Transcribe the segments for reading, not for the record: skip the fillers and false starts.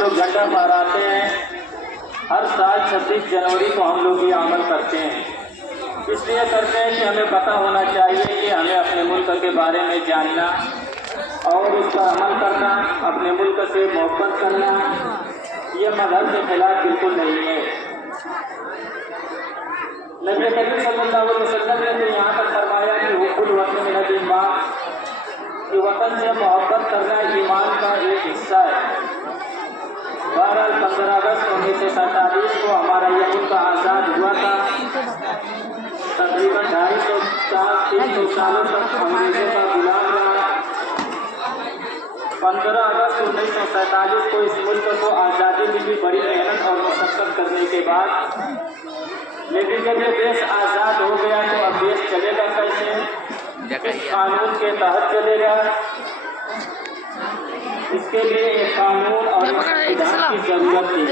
लोग झंडा फहराते हैं। हर साल 26 जनवरी को हम लोग ये अमल करते हैं। इसलिए करते हैं कि हमें पता होना चाहिए कि हमें अपने मुल्क के बारे में जानना और उस पर अमल करना, अपने मुल्क से मोहब्बत करना, ये मजहब के खिलाफ बिल्कुल नहीं है। नबी करीम सल्लल्लाहु अलैहि वसल्लम ने तो यहाँ पर फरमाया कि हुब्बुल वतन मिनल ईमान, कि वतन से मोहब्बत करना ईमान का एक हिस्सा है। बहरहाल 15 अगस्त 1947 को हमारा ये मुल्क आज़ाद हुआ था। तकरीबन 250-300 सालों तक अंग्रेजों का गुलाम रहा। 15 अगस्त 1947 को इस मुल्क को आज़ादी मिली बड़ी मेहनत और मशक्क़त करने के बाद। लेकिन जब ये देश आज़ाद हो गया तो अब देश चलेगा कैसे? इस कानून के तहत चलेगा। इसके लिए एक कानून और विधान की जरूरत थी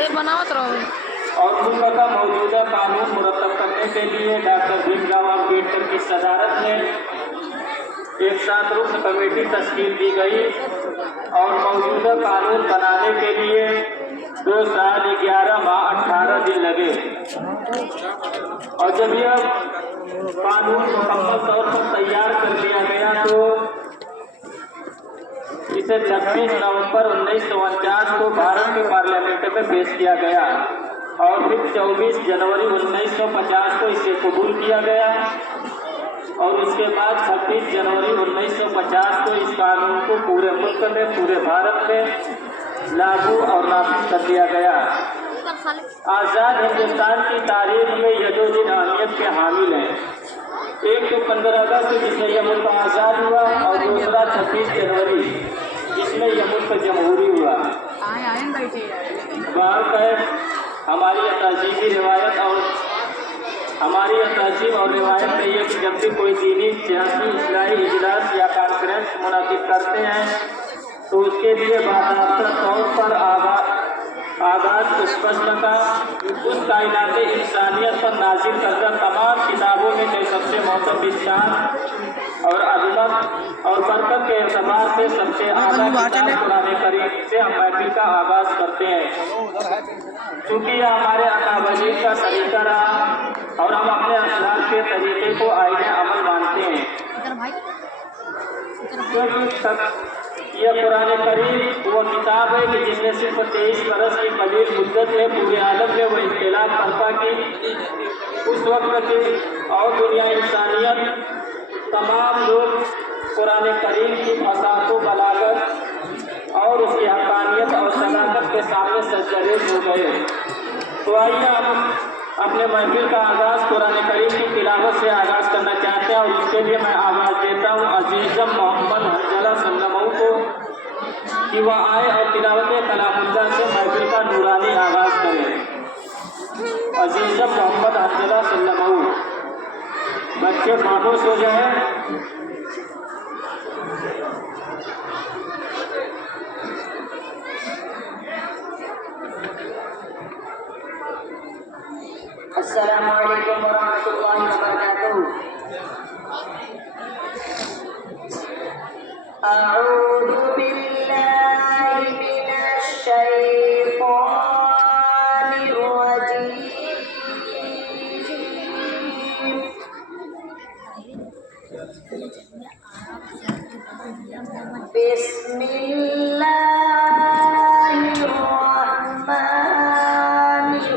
और मुल्क का मौजूदा कानून मुरतब करने के लिए डॉक्टर भीमराव अम्बेडकर की सदारत में एक 7 रुकन कमेटी तश्कील दी गई और मौजूदा कानून बनाने के लिए 2 साल 11 माह 18 दिन लगे। और जब यह कानून मुकम्मल तौर पर तैयार कर लिया गया तो इसे 26 नवंबर 1949 को भारत के पार्लियामेंट में पेश किया गया और फिर 24 जनवरी 1950 को इसे कबूल किया गया और इसके बाद 26 जनवरी 1950 को इस कानून को पूरे मुल्क में, पूरे भारत में लागू और नाफिज कर दिया गया। आज़ाद हिंदुस्तान की तारीख में यह 2 दिन अहमियत के हामिल हैं। एक तो 15 अगस्त जिसमें यह मुल्क आज़ाद हुआ और दूसरा 26 जनवरी जिसमें यह मुल्क जमहूरी हुआ। भारत है हमारी तहजीबी रिवायत और रिवायत में ये कि जब भी कोई दीनी, सियासी, इस्लाही इजलास या कॉन्फ्रेंस मुनाकिद करते हैं तो उसके लिए बाकायदा तौर पर आगाज स्पष्ट का उस कायनात इंसानियत पर नाजिल करदा तमाम किताबों में से सबसे मोहतरम शान और अज़मत और बरकत के एतबार से सबसे आला किताब कुरान करीम से हम महफिल का आगाज़ करते हैं। चूँकि यह हमारे अकाबरीन का तरीका रहा और हम अपने असलाफ के तरीके को आईने अमल मानते हैं, क्योंकि यह कुरान करीम वो किताब है कि जिसने सिर्फ 23 बरस की कलील मुद्दत में पूरे आलम में वो इख्तिलाफ बर्पा की। उस वक्त की और दुनिया इंसानियत तमाम लोग कुरान करीम की फसाद व बलागत और उसकी हक़ानियत और सदाकत के सामने सजदरेज़ हो गए। तो आइए हम अपने महफिल का आगाज़ कुरान करीम की तिलावत से आगाज़ करना चाहते हैं और इसके लिए मैं आवाज़ देता हूँ अजीज़म मोहम्मद हंजला सल्लमऊ को कि वह आए और तिलावत कलामुल्लाह से महफिल का नूरानी आगाज़ करें। अजीज़म मोहम्मद हंजला सल्लमऊ। बच्चे खामोश हो जाए। अस्सलामु अलैकुम वरहमतुल्लाहि वबरकातुहू। अऊज़ु बिल्लाहि मिनश शैतानिर रजीम। बिस्मिल्लाहिर रहमानिर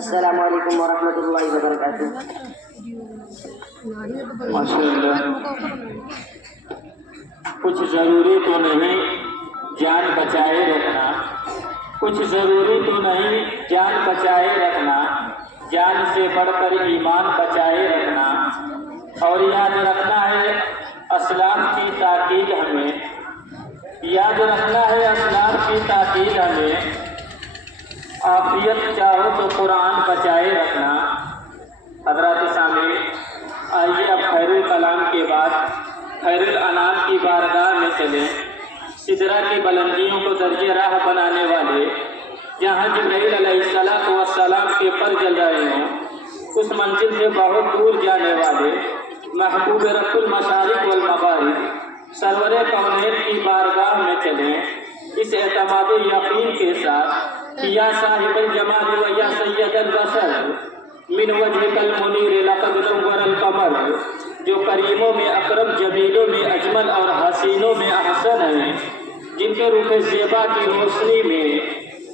Assalamualaikum warahmatullahi wabarakatuh. माशाअल्लाह। कुछ ज़रूरी तो नहीं जान बचाए रखना, कुछ ज़रूरी तो नहीं जान बचाए रखना, जान से बढ़कर ईमान बचाए रखना। और याद रखना है अस्लाम की ताकीद हमें, याद रखना है अस्लाम की ताकीद हमें। आफियत चाहो तो कुरान बचाए रखना। हज़रात सामने आइए अब खैरुल कलाम के बाद खैरुल अनाम की बारगाह में चलें। सिदरा की बुलंदियों को दर्जे राह बनाने वाले, जहाँ जिब्राइल अलैहिस्सलाम के पर जल रहे हों, उस मंजिल से बहुत दूर जाने वाले महबूब रब्बुल मशारिक वल मगारिब सरवरे कौनैन की बारगाह में चलें इस एतमाद यकीन के साथ कि या साहिबुल जमाल व या सय्यदल बशर मिन वजहिकल मुनीर लक़द नव्वरल कमर, जो करीमों में अकरम, जमीलों में अजमल और हसीनों में अहसन हैं, जिनके रूप ज़ेबा की रोशनी में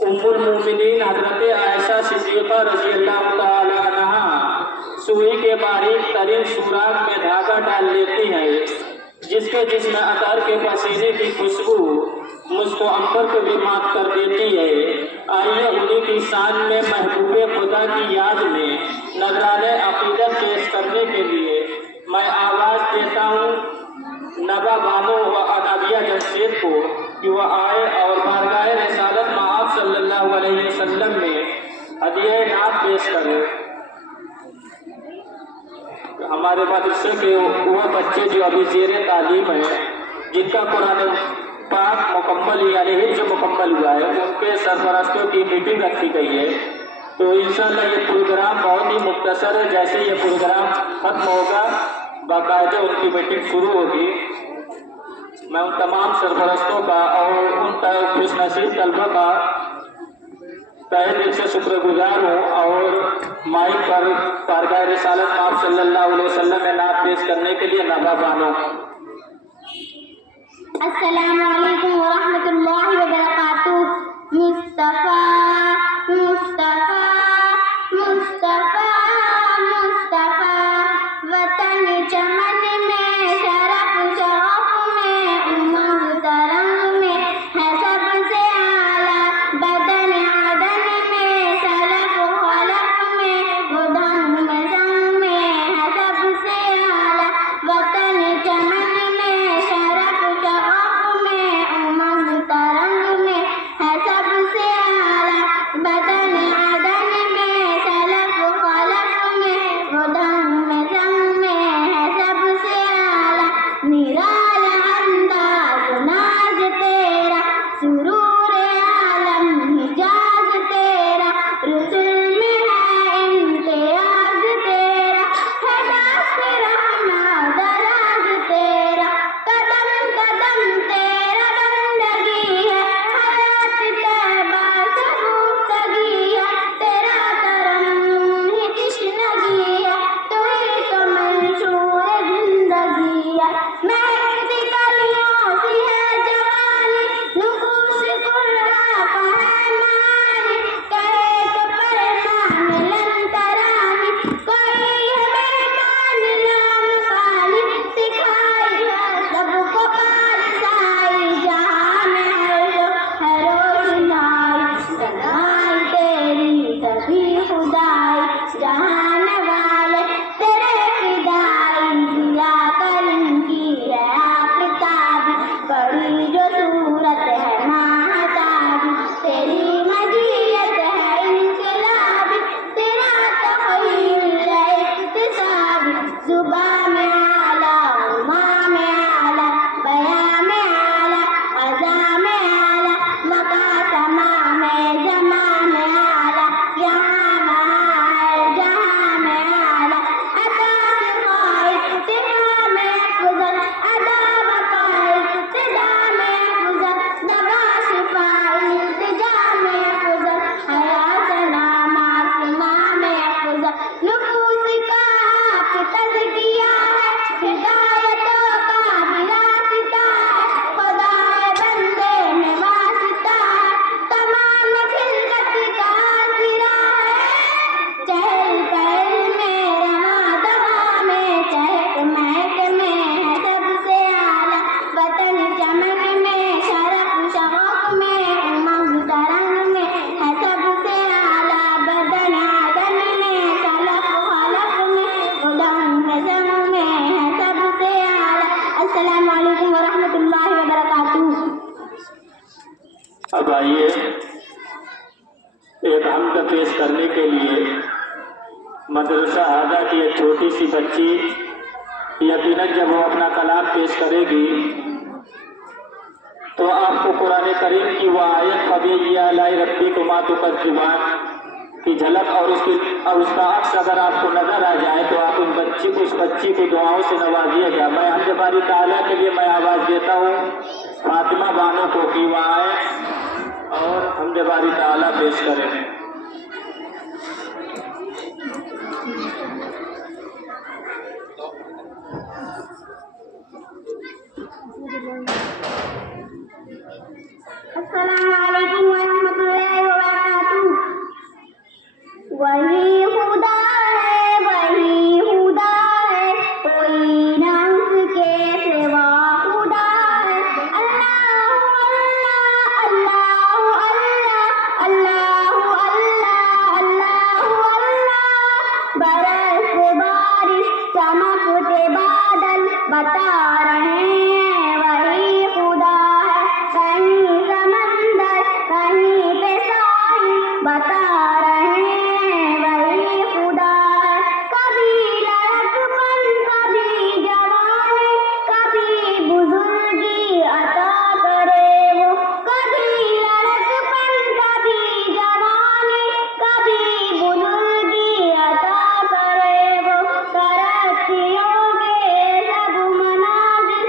उम्मुल मोमिनीन हज़रत आयशा सिद्दीक़ा रज़ियल्लाहु ताला अन्हा सुई के बारीक तरीन सुराग में धागा डाल लेती हैं, जिसके जिस्म अतार के पसीने की खुशबू मुझको अंबर को भी मात कर देती है। आइए उन्हीं की शान में महबूबे खुदा की याद में नजराने अकीदत पेश करने के लिए मैं आवाज़ देता हूँ नबा बानो व अनाबिया जमशेद को कि वह आए और बारगाह रिसालत में आप सल्लल्लाहु अलैहि वसल्लम में हदिया नात पेश करें। हमारे मदरसे के वो बच्चे जो अभी ज़ेरे तालीम हैं, जिनका कुरान पाक मुकम्मल यानी हिफ्ज़ मुकम्मल हुआ है, उनके सरपरस्तों की मीटिंग रखी गई है। तो इंशाअल्लाह ये प्रोग्राम बहुत ही मुख्तसर है। जैसे ये प्रोग्राम खत्म होगा बाकायदा उनकी मीटिंग शुरू होगी। मैं उन तमाम सरपरस्तों का और उन खुशनसीब तलबा का तहे दिल से शुक्रगुजार हूँ। और माइक पर बारगाह रिसालत आप सल्लल्लाहु अलैहि वसल्लम में नात पेश करने के लिए नबा बानो। अस्सलामु अलैकुम व रहमतुल्लाहि व बरकातुहू। मुस्तफ़ा मुस्तफ़ा मुस्तफ़ा मुस्तफ़ा वतन चमन में शरफ शौक़ में उमंग तरंग में है सबसे आला, बदन अदन में सलफ खलफ में उधम संग में है सबसे आला, वतन चमन में शरफ शौक़ में उमंग तरंग में अब आइए एक हमद पेश करने के लिए मदरसा हादा की एक छोटी सी बच्ची यकीनन जब वो अपना कलाम पेश करेगी तो आपको कुरान करीम की वो आयत फबिय्यि आलाई रब्बिकुमा तुकज़्ज़िबान की झलक और उसका अक्स अगर आपको नजर आ जाए तो आप उस बच्ची को दुआओं से नवाजिएगा। मैं हमद बारी ताला के लिए मैं आवाज़ देता हूँ फातिमा बानो को कि वह आए और हमद बारी ताला पेश करें। अस्सलामु अलैकुम वरहमतुल्लाहि वबरकातुहू। वही खुदा है कोई ना उसके सिवा खुदा है। अल्लाह अल्लाह अल्लाह अल्लाह अल्लाह अल्लाह अल्लाह। बरस बारिश चमकते बादल बता रहे हैं वही खुदा है। कहीं समंदर कहीं पे साहिल बता रहे हैं वही खुदा है। कभी लड़कपन कभी जवानी कभी बुजुर्गी अता करे वो। कभी लड़कपन कभी जवानी कभी बुजुर्गी अता करे वो। तरक्कियों के सब मनाजिल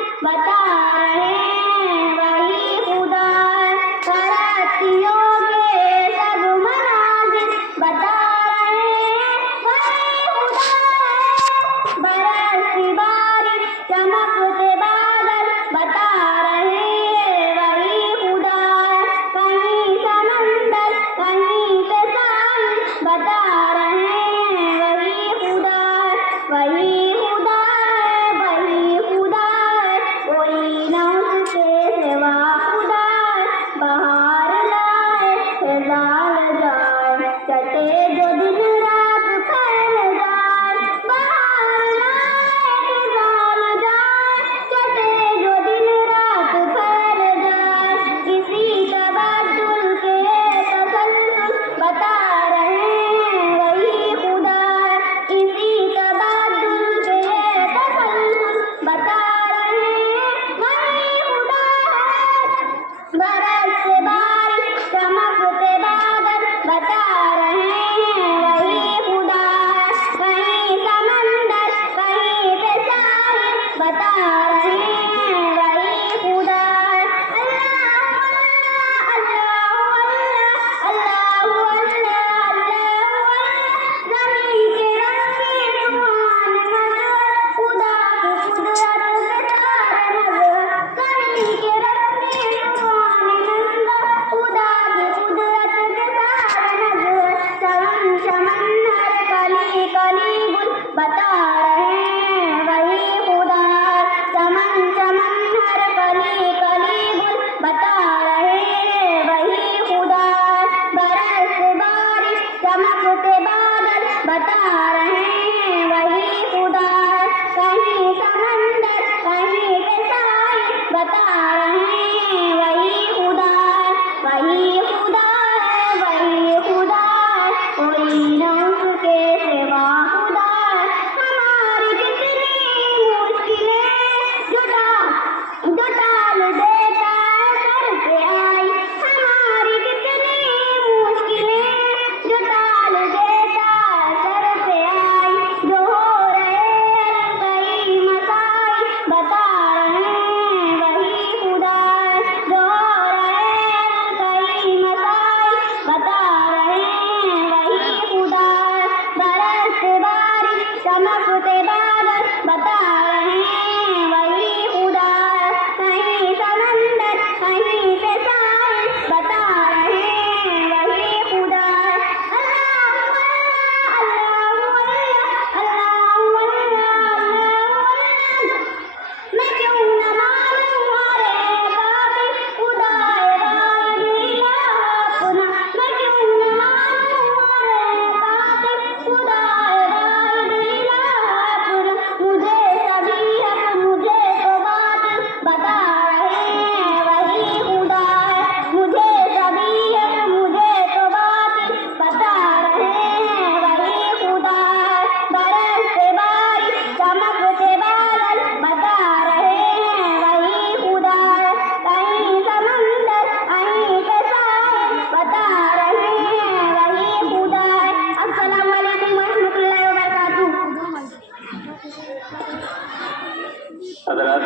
हज़रत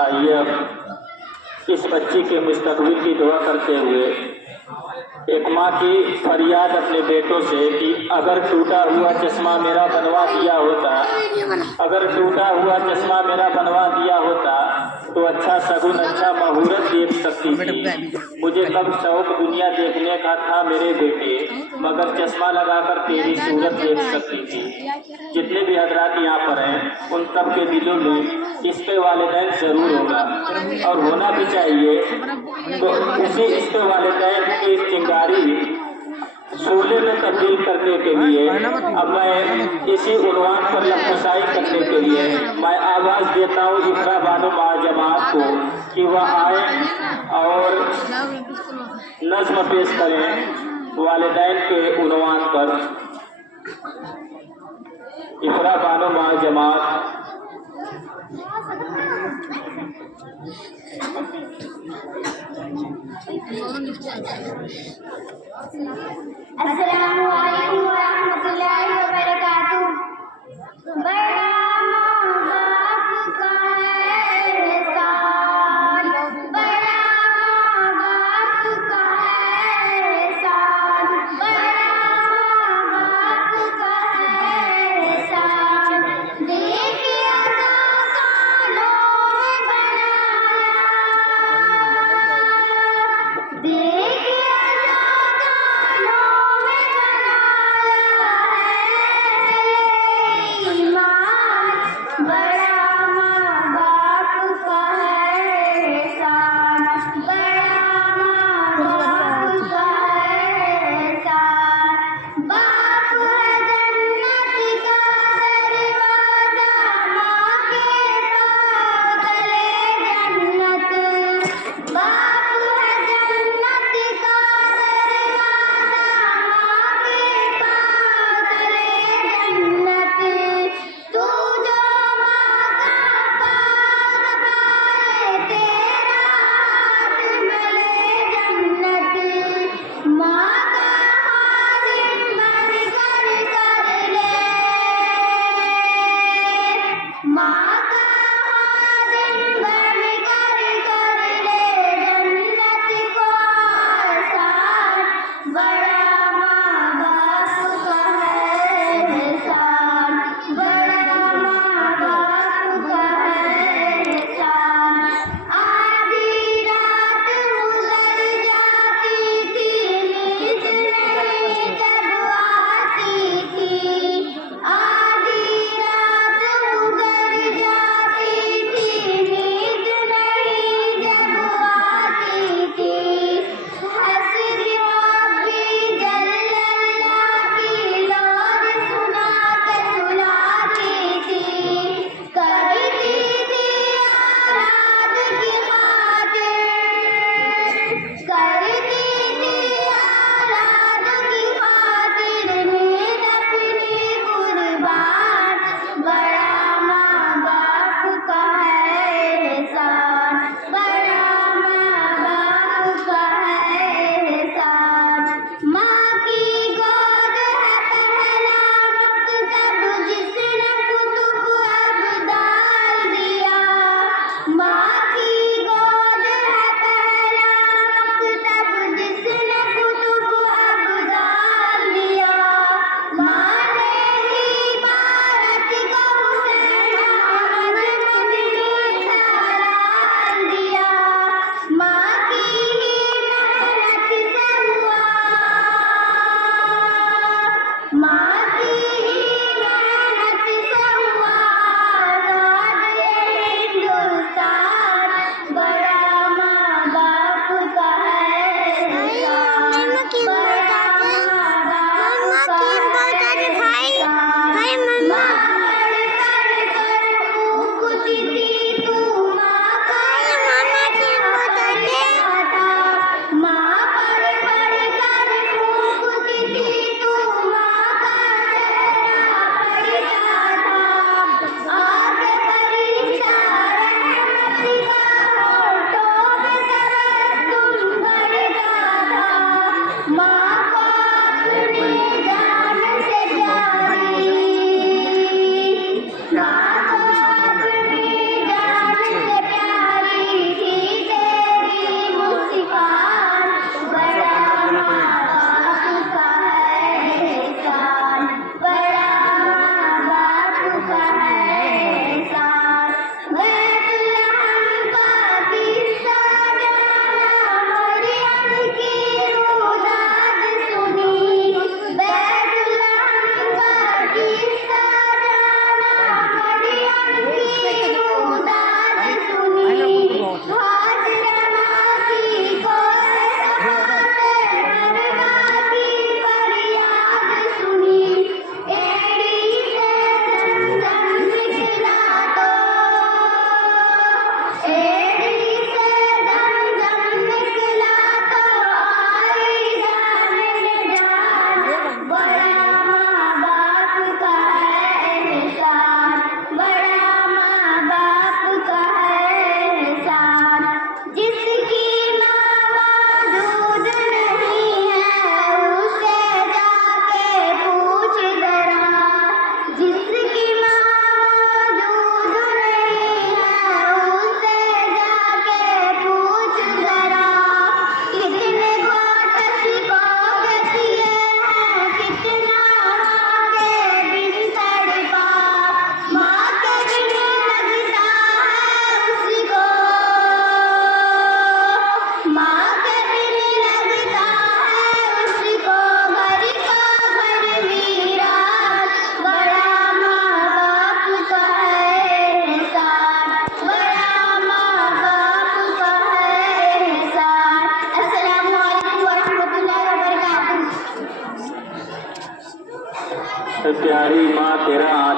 आइए अब इस बच्ची के मुस्तकबिल की दुआ करते हुए एक माँ की फरियाद अपने बेटों से कि अगर टूटा हुआ चश्मा मेरा बनवा दिया होता, अगर टूटा हुआ चश्मा मेरा बनवा दिया होता तो अच्छा सगुन अच्छा मुहूर्त देख सकती थी। मुझे कब शौक दुनिया देखने का था मेरे बेटे, मगर चश्मा लगाकर तेरी सूरत देख सकती थी। जितने भी हजरात यहाँ पर हैं उन सब के दिलों में इश्क़ वालिदैन ज़रूर होगा और होना भी चाहिए। तो उसी इश्क़ वालिदैन की चिंगारी शोले में तब्दील करने के लिए अब मैं इसी उन्वान पर लफ्ज़ाई करने के लिए मैं आवाज़ देता हूँ इकरा बानो जमात को कि वह आए और नज़्म पेश करें वालिदैन के उन्वान पर। इकरा बानो जमात। अस्सलामु अलैकुम व रहमतुल्लाहि व बरकातुहू। बड़ा माँ बाप का एहसान, बड़ा माँ बाप का एहसान, बड़ा माँ बाप का एहसान। देखिए कानों में बनाया, देखिए कानों में बनाया,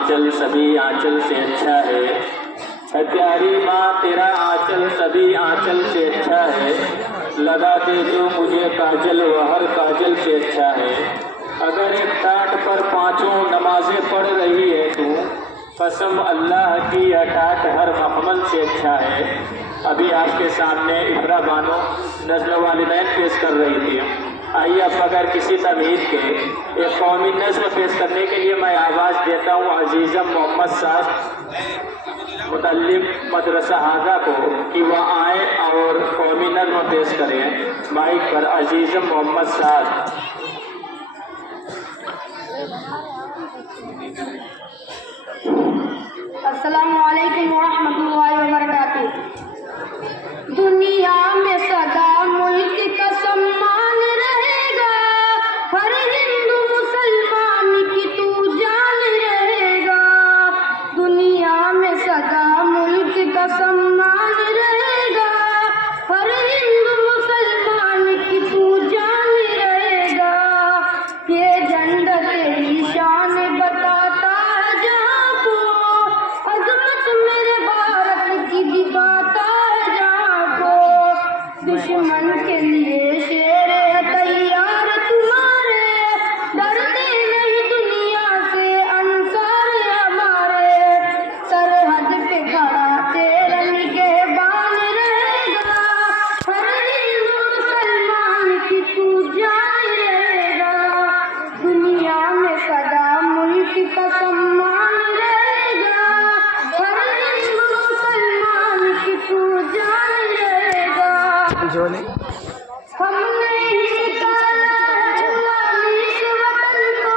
आंचल सभी आंचल से अच्छा है। प्यारी माँ तेरा आंचल सभी आंचल से अच्छा है। लगा दे जो मुझे काजल वह हर काजल से अच्छा है। अगर एक टाट पर पांचों नमाजें पढ़ रही है तू, कसम अल्लाह की यह टाट हर मखमल से अच्छा है। अभी आपके सामने इफ्रा बानो नज़्म वालिदैन पेश कर रही थी। आइए अब बगैर किसी तमीज़ के एक कौमी नज़्म पेश करने के लिए मैं आवाज़ देता हूँ अजीज़म मोहम्मद साहब मुतल्लिम मदरसा हागा को कि वह आए और कौमी नज़्म पेश करें। माइक पर अजीज़म मोहम्मद साहब। अस्सलामु अलैकुम वरहमतुल्लाहि वबरकातुह। दुनिया में सदा मुल्क का सम्मान रहेगा, हर हिंदू मुसलमान की तू जान रहेगा। दुनिया में सदा मुल्क का सम्मान रहेगा, हर हिंदू मुसलमान की तू जान रहेगा। ये झंडा तेरी शान बताता है जहाँ को, अज़मत मेरे भारत की दिखाता है जहाँ को। दुश्मन के लिए शेर है तैयार तुम्हारे, डरते नहीं दुनिया से अंसार हमारे। सरहद पे खड़ा तेरा निगहबान रहेगा, हर हिंदू मुसलमान की तू जान रहेगा। दुनिया में सदा मुल्क का सम्मान रहेगा, हर हिंदू मुसलमान की तू जान रहेगा। हमने ही निकाला है गुलामी से वतन को,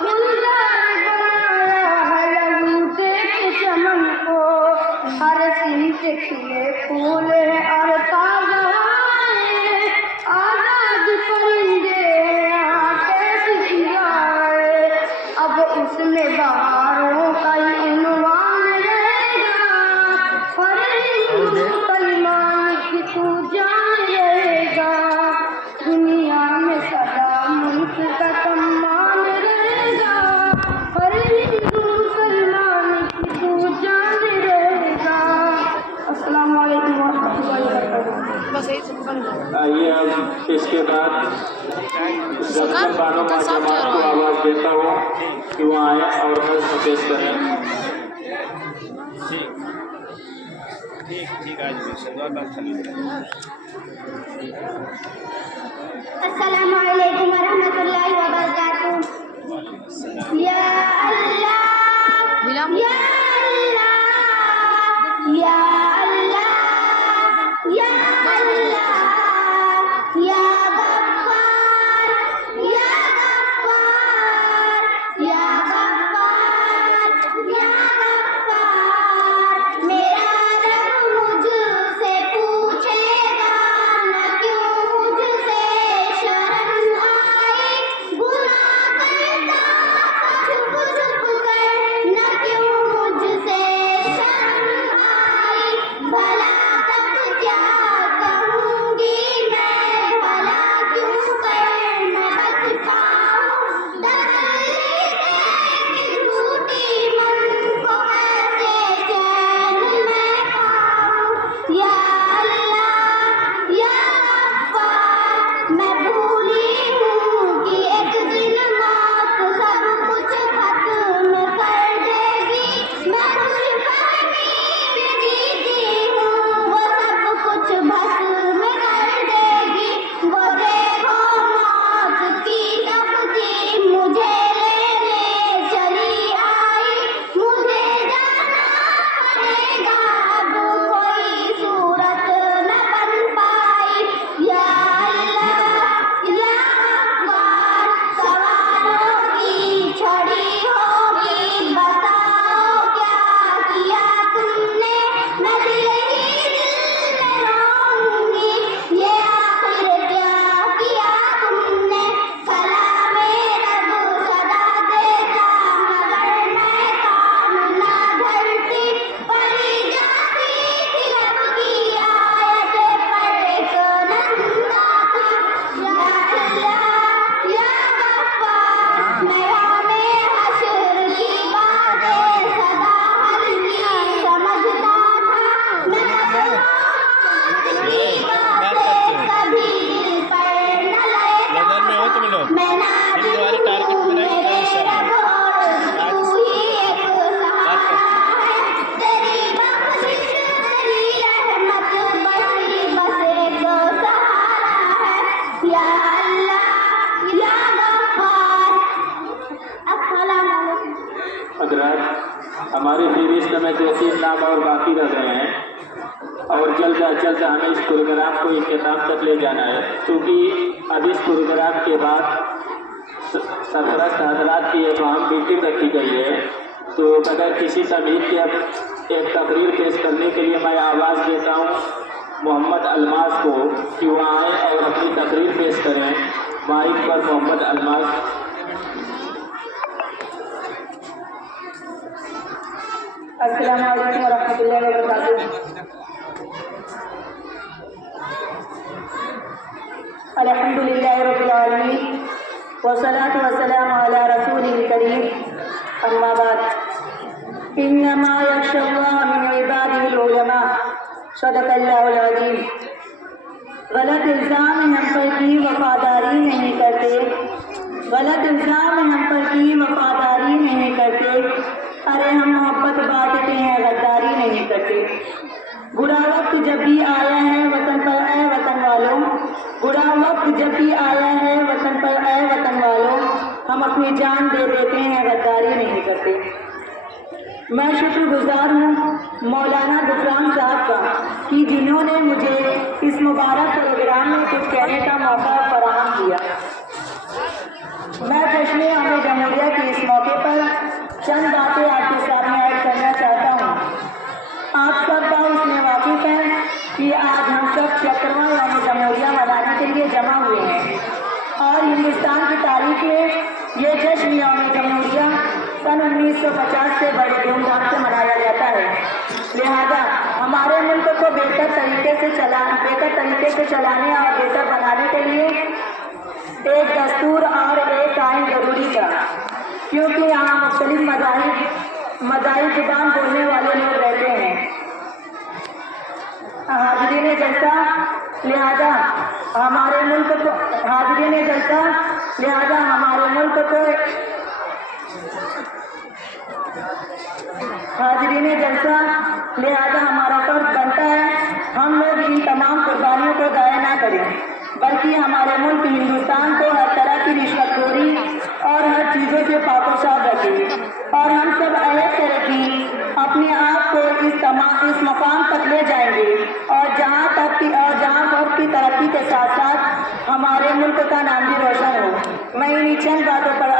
गुलजार बनाया है लहू के चमन को। हर सिंह से खिले फूल है और ताजा है, आजाद परिंदे यहाँ कैसे किया है। अब उसमें बहारों का ही उन्वान रहेगा, हर हिंदू मुसलमान की तू जान रहेगा। दुनिया में सदा मुल्क का सम्मान रहेगा, हर हिंदू मुसलमान की तू जान रहेगा। अस्सलामु अलैकुम वरहमतुल्लाहि वबरकातुह। आइए अब इसके बाद ज़मज़म बानो माजमात को आवाज़ देता हूँ कि वो आए और नज़्म पेश करें। अस्सलामु अलैकुम वरहमतुल्लाहि वबरकातुह। या अल्लाह या अल्लाह या अल्लाह या अल्लाह या गफ्फार या गफ्फार या गफ्फार या गफ्फार। मेरा रब मुझसे पूछेगा न क्यों मुझसे शर्म आई, गुनाह करता छुप छुप कर न क्यों मुझसे में 2-3 नाम और बाकी रह गए हैं और जल्द अज जल्द हमें इस प्रोग्राम को इख्तिताम तक ले जाना है, क्योंकि अब इस प्रोग्राम के बाद सरपरस्त हजरात की एक अहम मीटिंग रखी गई है। तो बगैर किसी तमीज़ के अब एक तकरीर पेश करने के लिए मैं आवाज़ देता हूँ मोहम्मद अलमास को कि वो आएँ और अपनी तकरीर पेश करें। माइक पर मोहम्मद अलमास। अस्सलामु अलैकुम वरहमतुल्लाहि वबरकातुहू। अल्हम्दुलिल्लाहि रब्बिल आलमीन वस्सलातु वस्सलामु अला रसूलिल करीम, अम्मा बाद। इन्नमा यख्शल्लाह मिन इबादिहिल उलमा। सदक़ल्लाहुल अज़ीम। गलत इल्ज़ाम हम पर की वफादारी नहीं करते, गलत इल्ज़ाम हम पर की वफादारी नहीं करते। अरे हम मोहब्बत बांटते हैं, गद्दारी नहीं करते। बुरा वक्त जब भी आया है वतन पर ऐ वतन वालों, बुरा वक्त जब भी आया है वतन पर ऐ वतन वालों, हम अपनी जान दे देते हैं, गद्दारी नहीं करते। मैं शुक्रगुजार हूँ मौलाना गुफरान साहब का कि जिन्होंने मुझे इस मुबारक प्रोग्राम में कुछ कहने का मौका फराहम किया। मैं जश्न-ए-आम जमहूरिया के इस मौके पर चंद बातें आपके सामने ऐड करना चाहता हूँ। आप सब बात इसमें वाकिफ हैं कि आज हम सब 76वां यौम जमहूरिया मनाने के लिए जमा हुए हैं और हिंदुस्तान की तारीख में ये जश्न यौम जमहूरिया सन 1950 से बड़े धूमधाम से मनाया जाता है। लिहाजा हमारे मुल्क को बेहतर तरीके से चलाने और बेहतर बनाने के लिए एक दस्तूर और एक आइन जरूरी था, क्योंकि यहाँ मुख्तलिफ मज़ाहिब जुबान बोलने वाले लोग रहते हैं। हाज़रीन जलसा, लिहाजा हमारे मुल्क को लिहाजा हमारा फर्ज बनता है हम लोग इन तमाम कुर्बानियों को ज़ाया ना करें, बल्कि हमारे मुल्क हिंदुस्तान को हर तरह की रिश्वतखोरी और हर चीज़ों से पाक-ओ-साफ़ रखें और हम सब अहद करें कि अपने आप को इस मकाम तक ले जाएंगे और जहाँ वक्त की तरक्की के साथ साथ हमारे मुल्क का नाम भी रोशन हो। मैं इन्हीं चंद बातों पर